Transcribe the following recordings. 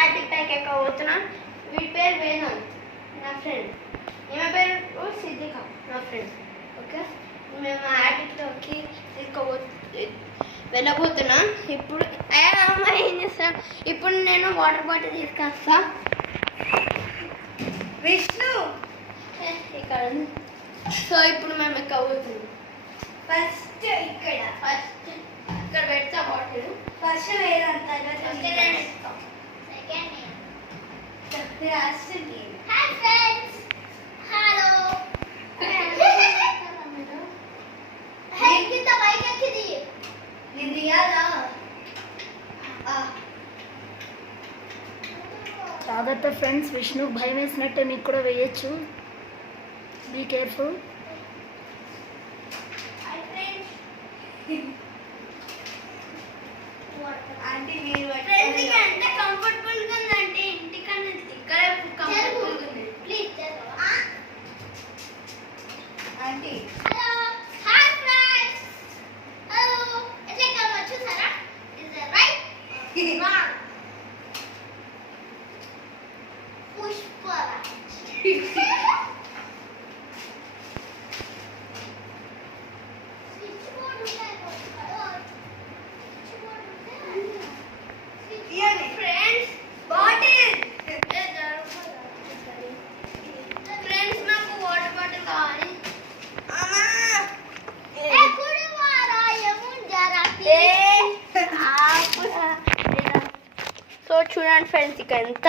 యాటిక్ పైకి ఎక్కబోతున్నా. వీడి పేరు వేదాంత్, నా ఫ్రెండ్. ఈమె పేరు సిద్ధిక, నా ఫ్రెండ్. ఓకే, మేము యాటిక్లోకి వెళ్ళబోతున్నా. ఇప్పుడు అమ్మ ఏం చేస్తాం, ఇప్పుడు నేను వాటర్ బాటిల్ తీసుకొస్తా. విష్ణు ఇక్కడ. సో ఇప్పుడు మేము ఎక్కబోతున్నాం. ఫస్ట్ ఇక్కడ పెడతా బాటిల్. ఫస్ట్ వేదంతా జాగ్రత్త ఫ్రెండ్స్, విష్ణుకు భయం వేసినట్టే మీకు కూడా వేయచ్చు. Be careful. ఎంత కంఫర్టబుల్ గా ఉందంటే ఇంటికన్నా ఇక్కడ కంఫర్టబుల్ ఉంది. Please aunty. Hi friends. Hello, ఎట్లా కావచ్చు సారా? Is that right? Pushparaj. So చూడండి ఫ్రెండ్స్, ఇక్కడ ఎంత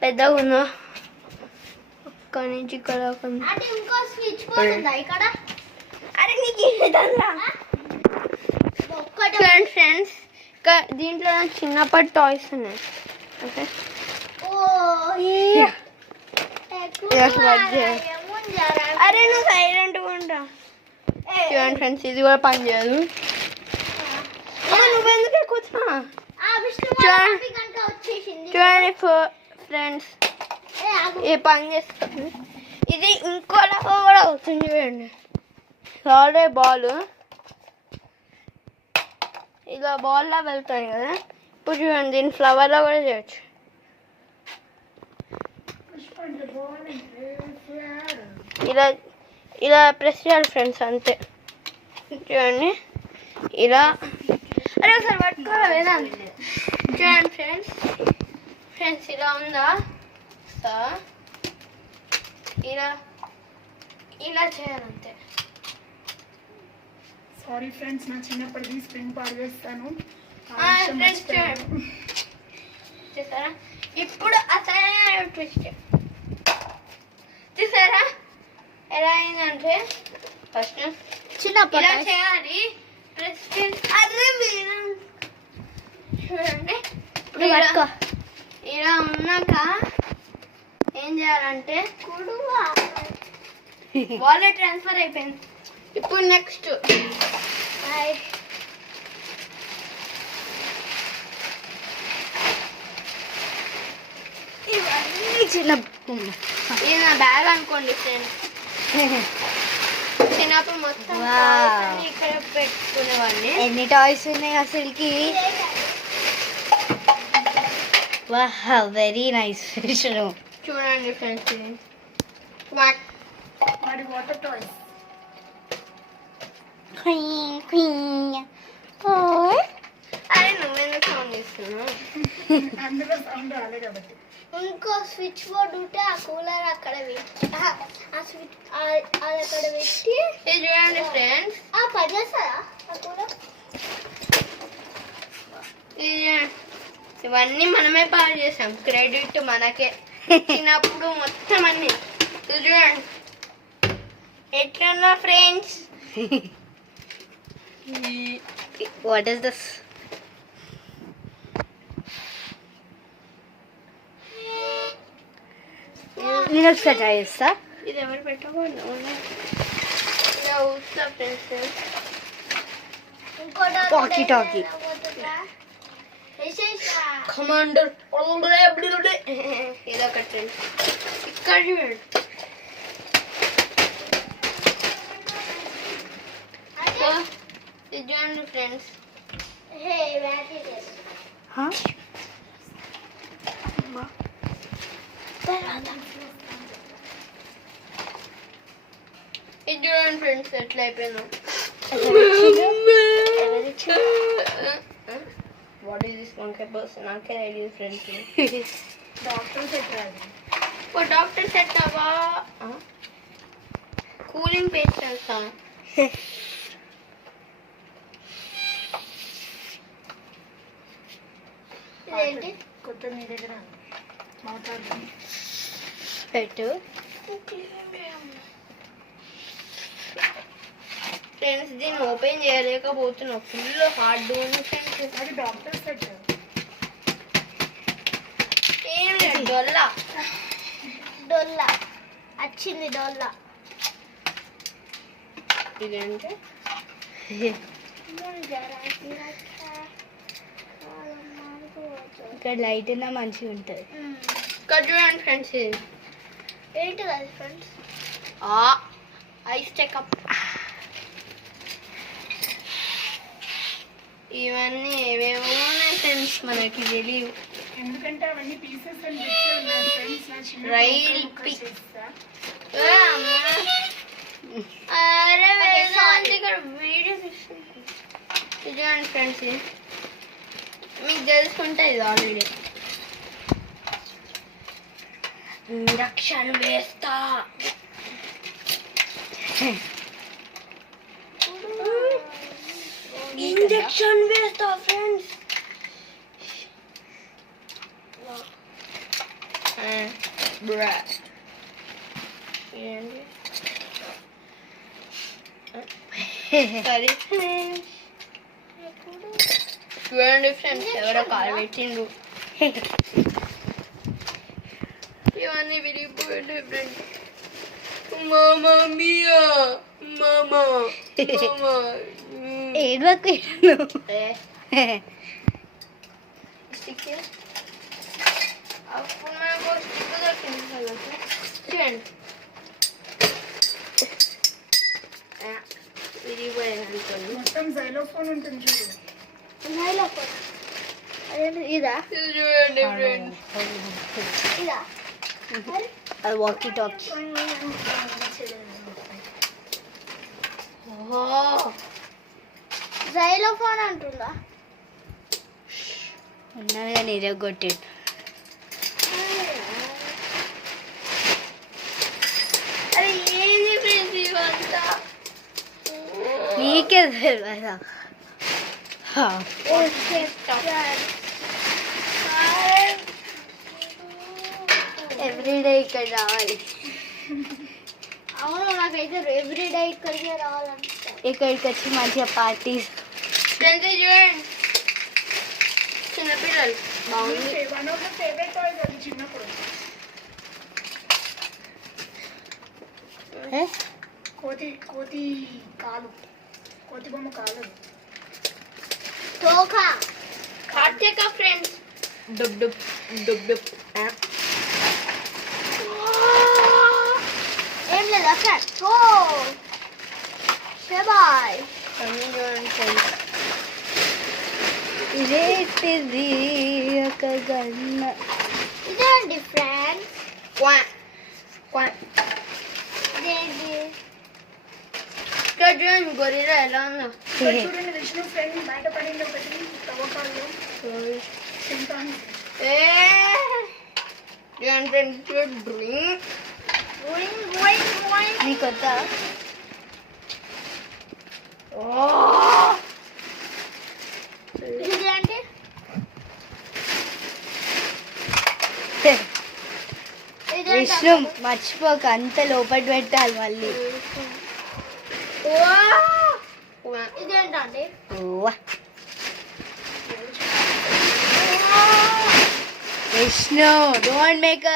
పెద్దగా ఉందో. ఒక్క నుంచి ఇక్కడ ఇంకో స్విచ్ పోతుందా ఇక్కడ? అరే నీకు చూడండి ఫ్రెండ్స్, దీంట్లో చిన్నప్పటి టాయ్స్ ఉన్నాయి. ఓకే, అరే నువ్వు సైలెంట్గా ఉంటా. చూడండి ఫ్రెండ్స్, ఇది కూడా పని చేయదు. నువ్వెందుకు ఎక్కుతున్నా? చూడండి ఫ్రెండ్స్, ఇది పని చేస్తుంది. ఇది ఇంకోలా కూడా అవుతుంది. చూడండి, ఆల్రెడీ బాల్ ఇలా బాల్లా వెళ్తాయి కదా. ఇప్పుడు చూడండి, దీన్ని ఫ్లవర్లో కూడా చేయొచ్చు. ఇలా ఇలా ప్రెస్ చేయాలి ఫ్రెండ్స్, అంతే. చూడండి ఇలా. అరే ఒకసారి పట్టుకోవాలా? చూడండి ఫ్రెండ్స్ ఇలా ఉందా? సో ఇలా ఇలా చేయాలంతే. సారీ ఫ్రెండ్స్, నా చిన్నప్పటిది స్ప్రింగ్ పాడు చేస్తాను. చూసారా? ఇప్పుడు అసలు ట్విస్ట్ చూసారా ఎలా అయిందంటే, ఫస్ట్ చిన్నప్పుడు ఇలా చేయాలి. చూడండి, ఇప్పుడు ఇలా ఉన్నాక ఏం చేయాలంటే వాలెట్ ట్రాన్స్ఫర్ అయిపోయింది. ఇప్పుడు నెక్స్ట్ ఇవన్నీ చిన్న ఇది నా బ్యాగ్ అనుకోండి ఫ్రెండ్స్. చిన్నప్పుడు మొత్తం ఇక్కడ పెట్టుకునేవాడిని. ఎన్ని టాయ్స్ ఉన్నాయి అసలుకి. Wow, very nice. చూడండి ఫ్రెండ్స్, మరి వాటర్ టాయ్స్. అరే నువ్వెందుకు సౌండ్ చేస్తున్నావు? అందులో సౌండ్ రాలే కాబట్టి. ఇంకో స్విచ్ బోర్డు ఉంటే ఆ కూలర్ అక్కడ పెట్టి ఆ స్విచ్ అది అక్కడ పెట్టి చూడండి ఫ్రెండ్స్, పని చేస్తారా ఆ కూలర్? ఇవన్నీ మనమే పాడు చేసాం, క్రెడిట్ మనకే. చిన్నప్పుడు మొత్తం అన్ని చూడండి ఎట్లున్నా ఫ్రెండ్స్. What is this? నేను ఒకసారి ట్రై చేస్తా. ఇది ఎవరు పెట్టకూడదు, ఇలా ఊస్తా ఫ్రెండ్స్. టాకీ టాకీ కమాండర్ ఏదో ఒకటి ఫ్రెండ్స్. ఇక్కడ చూడండి, ఇది చూడండి ఫ్రెండ్స్. చూడండి ఫ్రెండ్స్ ఎట్లా అయిపోయిందో. వాట్ ఈస్ దిస్ వంకాయ పర్సన్? నాకే తెలియదు ఫ్రెండ్స్. డాక్టర్ సెట్ రాదు. ఓ డాక్టర్ సెట్ అవ్వా. Cooling patients. ఇదేంటి? కొత్త నీ దగ్గర మాట్లాడుతుంది. పెట్టు ఫ్రెండ్స్. దీన్ని ఓపెన్ చేయలేకపోతున్నా, ఫుల్ హార్డ్ ఉంది ఫ్రెండ్స్. అది డాక్టర్ సెట్. ఏం లేదు, డొల్లా డొల్లా వచ్చింది డొల్లా. ఇదేంటి? ఇక్కడ లైట్ అయినా మంచిగా ఉంటుంది. ఇక్కడ చూడండి ఫ్రెండ్స్. ఇది ఏంటి కదా ఫ్రెండ్స్? Eyes checkup. ఇవన్నీ ఏవేవో ఉన్నాయి ఫ్రెండ్స్, మనకి తెలియవు. ఎందుకంటే అవన్నీ పీసెస్ అని చెప్తే ఉన్నాయి ఫ్రెండ్స్. నా చిన్న రైల్ ముక్కలు పీస్. చేస్తా. అరే వేదాంత్ ఇక్కడ వీడియో తీస్తుంది. చూడండి ఫ్రెండ్స్, మీకు తెలుసుకుంటే ఇది ఆల్రెడీ. ఇంజక్షన్ వేస్తా. ఇంజక్షన్ వేస్తా ఫ్రెండ్స్. ఏంటి? సరే చూడండి ఫ్రెండ్స్, ఎవరో కాలు పెట్టిండ్రు. ఇవన్నీ విరిగిపోయింది ఫ్రెండ్స్. మామా మియా మామా మామా. ఏడవకు స్టిక్ అప్పుడు మనకు స్టిక్ దొరికింది కదా. చూడండి విరిగిపోయింది అనుకోండి. మొత్తం జైలోఫోన్ ఉంటుంది చూడు. ఇదా? చూడండి ఫ్రెండ్స్, ఇదా? అది వాకీ టాకీ. జైలోఫోన్ అంటుందా? ఉన్నది కానీ ఇరగొట్టాడు. అరే ఏంది ఫ్రెండ్స్ ఇవంతా? నీకే తెలియదా? ఎవ్రీడే ఇక్కడ రావాలి. అవును, నాకైతే ఎవ్రీడే ఇక్కడికే రావాలనిపిస్తుంది. ఇక్కడికి వచ్చి మంచిగా పార్టీస్. ఫ్రెండ్స్ చూడండి, చిన్నపిల్లలు బాగుంది. One of the favourite toys అది చిన్నప్పుడు. కోతి కోతి కాలు, కోతి బొమ్మ కాలు. తోక కార్తీక ఫ్రెండ్స్. డుబ్ డుబ్ డుబ్ డుబ్. ఏం లేదు అక్కడ. Oh boy. ఇదేంటిది ఒక గన్న. ఇదేంటి ఫ్రెండ్స్? ఇదేంటి? ఇక్కడ చూడండి గొరిలా ఎలా ఉందో. చూడండి విష్ణు ఫ్రెండ్ బయట పడింది ఒకటి తవ్వకాల్లో. చూడండి ఫ్రెండ్స్, చూడండి నీ కొత్త ఇదేంటి? విష్ణు మర్చిపోక అంత లోపల పెట్టాలి మళ్ళీ. ఇదేంటండి? విష్ణు డోంట్ మేక్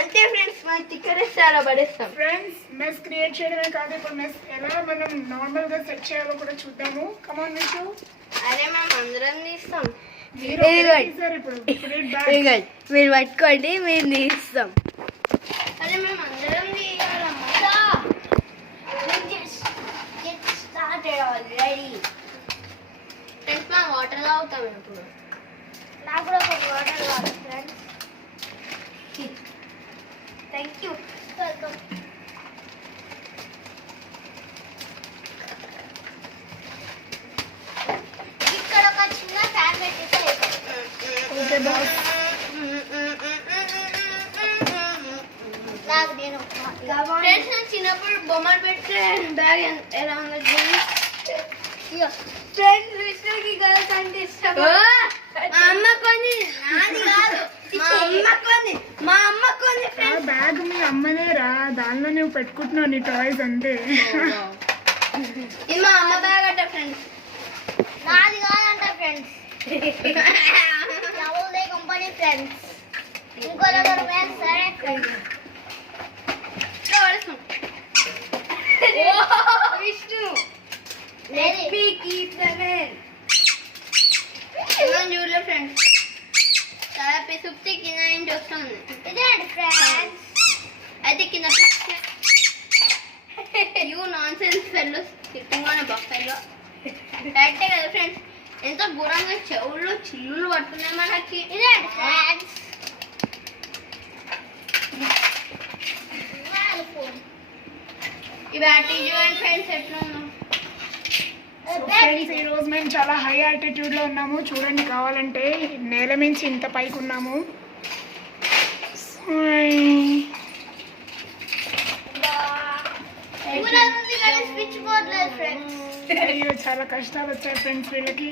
అంతే ఫ్రెండ్స్, మన తిక్కరేస్తే అలా పడేస్తాం. ఫ్రెండ్స్ మెస్ క్రియేట్ చేయడమే కాదు, ఇప్పుడు మెస్ ఎలా మనం నార్మల్ గా సెట్ చేయాలో కూడా చూద్దాము. కమాన్ విష్ణు. అరే మనం అందరం తీస్తాం. మీరు పట్టుకోండి, మేము తీస్తాం. అరే మేము అందరం తీయాలమ్మా. రెడీ ఫ్రెండ్స్, మనం వాటర్ తాగుతాం ఇప్పుడు. నాకు కూడా ఒక వాటర్ కావాలి ఫ్రెండ్స్. Thank you. వెల్కమ్. ఇక్కడ ఒక చిన్న ఫ్యాన్ పెట్టితే ఓకే బాస్. నాకు నేను ఫ్రెండ్స్ నేను చిన్నప్పుడు బొమ్మలు పెట్టే బ్యాగ్ ఎలా ఉన్నది ఫ్రెండ్స్ విష్ణుకి గర్ల్స్ అంటే ఇష్టం. మా అమ్మ కొని నాది కాదు మా అమ్మ కొని ఆ బ్యాగ్ మీ అమ్మనేరా, దానిలో నువ్వు పెట్టుకుంటున్నావు నీ టాయ్స్ అంతే. ఇది మా అమ్మ బ్యాగ్ అట ఫ్రెండ్స్. నాది కాదంట ఫ్రెండ్స్. Lovely company friends. ఇంకొకరు సరే ఫ్రెండ్స్. విష్ణు లేడీ చూడలే ఫ్రెండ్స్, చాలా పిసుప్తి కింద నుంచి వస్తుంది. ఇదేంటి ఫ్రెండ్స్? అయితే కింద you non sense fellows తిట్టంగానే buffalo కరెక్టే కదా ఫ్రెండ్స్. ఎంత ఘోరంగా చెవుల్లో చిల్లులు పడుతున్నాయి మనకి. ఇదేంటి ఫ్రెండ్స్? ఈ బ్యాటరీ చూడండి ఫ్రెండ్స్ ఎట్లా ఉన్నాం. ఫ్రెండ్స్ ఈ రోజు మేము చాలా హై ఆల్టిట్యూడ్ లో ఉన్నాము. చూడండి, కావాలంటే నేల మించి ఇంత పైకి ఉన్నాము. స్విచ్ బోర్డ్ లేదు ఫ్రెండ్స్. అయ్యో, చాలా కష్టాలు వచ్చాయి ఫ్రెండ్స్ వీళ్ళకి.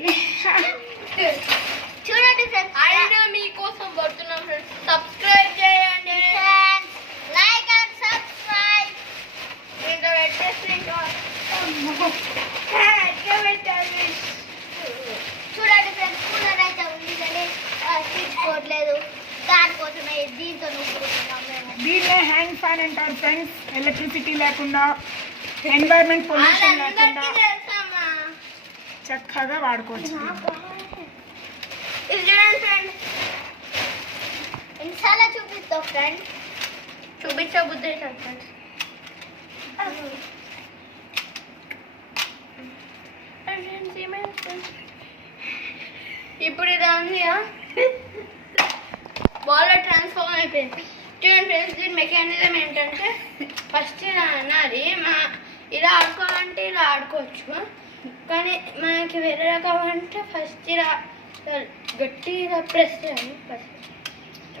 చూడండి ఫ్రెండ్స్, అయినా మీకోసం పడుతున్నాం ఫ్రెండ్స్. సబ్స్క్రైబ్ చేయండి ఫ్రెండ్స్ లైక్ అండ్ సబ్స్క్రైబ్. ఇంకా పెట్టేసి చూడండి ఫ్రెండ్స్, కూలర్ అయితే ఉంది కానీ స్విచ్ బోర్డ్ లేదు. దానికోసమే దీంతో నూరుకుంటున్నాం మేము. దీన్నే హ్యాంగ్ ఫ్యాన్ అంటారు ఫ్రెండ్స్. ఎలక్ట్రిసిటీ లేకుండా, ఎన్వైరన్మెంట్ పొల్యూషన్ లేకుండా తెలుసమ్మా. చక్కగా వాడుకోవచ్చు. ఇది చూడండి ఫ్రెండ్స్, ఇన్స్టాలో చూపిస్తాం ఫ్రెండ్స్. చూపించే బుద్ధి ఫ్రెండ్స్. ఇప్పుడు ఇది ఉంది బాల్ ట్రాన్స్ఫార్మ్ అయిపోయింది. చూడండి ఫ్రెండ్స్, దీని మెకానిజం ఏంటంటే ఫస్ట్ అన్నది ఇలా ఆడుకోవాలంటే ఇలా ఆడుకోవచ్చు, కానీ మనకి వేరే కావాలంటే ఫస్ట్ ఇలా గట్టిగా ప్రెస్ చేయాలి.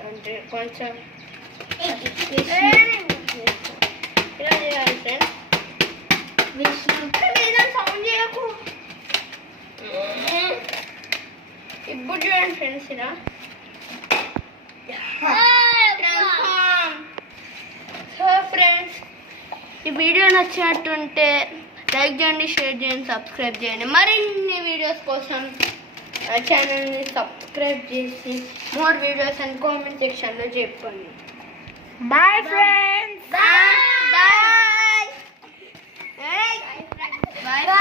అంటే కొంచెం ఇలా చేయాలి ఫ్రెండ్స్. సౌండ్ చేయకు. ఇప్పుడు చూడండి ఫ్రెండ్స్, ఇలా ట్రాన్స్ఫార్మ్. సో ఫ్రెండ్స్, ఈ వీడియో నచ్చినట్టుంటే లైక్ చేయండి, షేర్ చేయండి, సబ్స్క్రైబ్ చేయండి. మరిన్ని వీడియోస్ కోసం ఛానల్ని సబ్స్క్రైబ్ చేసి మోర్ వీడియోస్ అండ్ కామెంట్ సెక్షన్లో చెప్పండి. Bye friends. Bye bye.